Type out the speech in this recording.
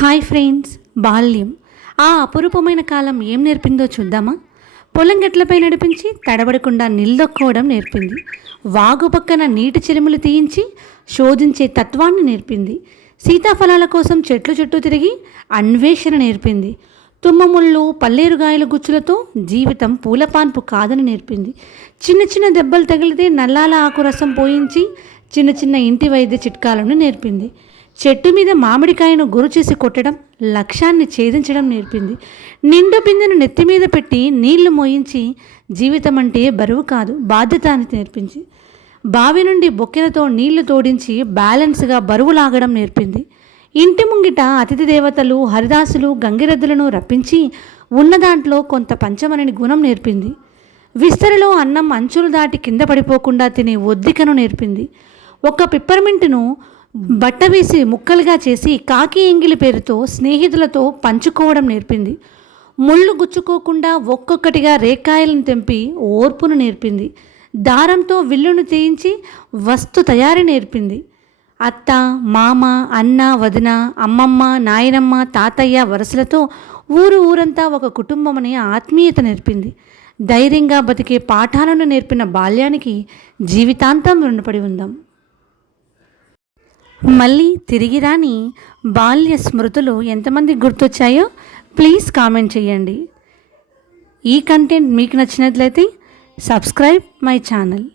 Hi friends, బాల్యం ఆ అపురూపమైన కాలం ఏం నేర్పిందో చూద్దామా. పొలం గట్లపై నడిపించి తడబడకుండా నిల్దొక్కోవడం నేర్పింది. వాగు పక్కన నీటి చిలుములు తీయించి శోధించే తత్వాన్ని నేర్పింది. సీతాఫలాల కోసం చెట్లు చుట్టూ తిరిగి అన్వేషణ నేర్పింది. తుమ్మముళ్ళు పల్లేరుగాయల గుచ్చులతో జీవితం పూలపాన్పు కాదని నేర్పింది. చిన్న చిన్న దెబ్బలు తగిలితే నల్లాల ఆకు రసం పోయించి చిన్న చిన్న ఇంటి వైద్య చిట్కాలను నేర్పింది. చెట్టు మీద మామిడికాయను గురు చేసి కొట్టడం లక్ష్యాన్ని ఛేదించడం నేర్పింది. నిండు బిందెను నెత్తి మీద పెట్టి నీళ్లు మోయించి జీవితం అంటే బరువు కాదు బాధ్యత అని నేర్పింది. బావి నుండి బొక్కెలతో నీళ్లు తోడించి బ్యాలెన్స్గా బరువు లాగడం నేర్పింది. ఇంటి ముంగిట అతిథి దేవతలు హరిదాసులు గంగిరెద్దులను రప్పించి ఉన్న దాంట్లో కొంత పంచమని గుణం నేర్పింది. విస్తరిలో అన్నం అంచులు దాటి కింద పడిపోకుండా తినే ఒద్దికను నేర్పింది. ఒక పిప్పర్మెంటును బట్ట వేసి ముక్కలుగా చేసి కాకి ఎంగిలి పేరుతో స్నేహితులతో పంచుకోవడం నేర్పింది. ముళ్ళు గుచ్చుకోకుండా ఒక్కొక్కటిగా రేకాయలను తెంపి ఓర్పును నేర్పింది. దారంతో విల్లును తీయించి వస్తు తయారీ నేర్పింది. అత్త, మామ, అన్న, వదిన, అమ్మమ్మ, నాయనమ్మ, తాతయ్య వరుసలతో ఊరంతా ఒక కుటుంబమనే ఆత్మీయత నేర్పింది. ధైర్యంగా బతికే పాఠాలను నేర్పిన బాల్యానికి జీవితాంతం రుణపడి ఉందాం. మళ్ళీ తిరిగి రాని బాల్య స్మృతులు ఎంతమందికి గుర్తొచ్చాయో ప్లీజ్ కామెంట్ చేయండి. ఈ కంటెంట్ మీకు నచ్చినట్లయితే సబ్స్క్రైబ్ మై ఛానల్.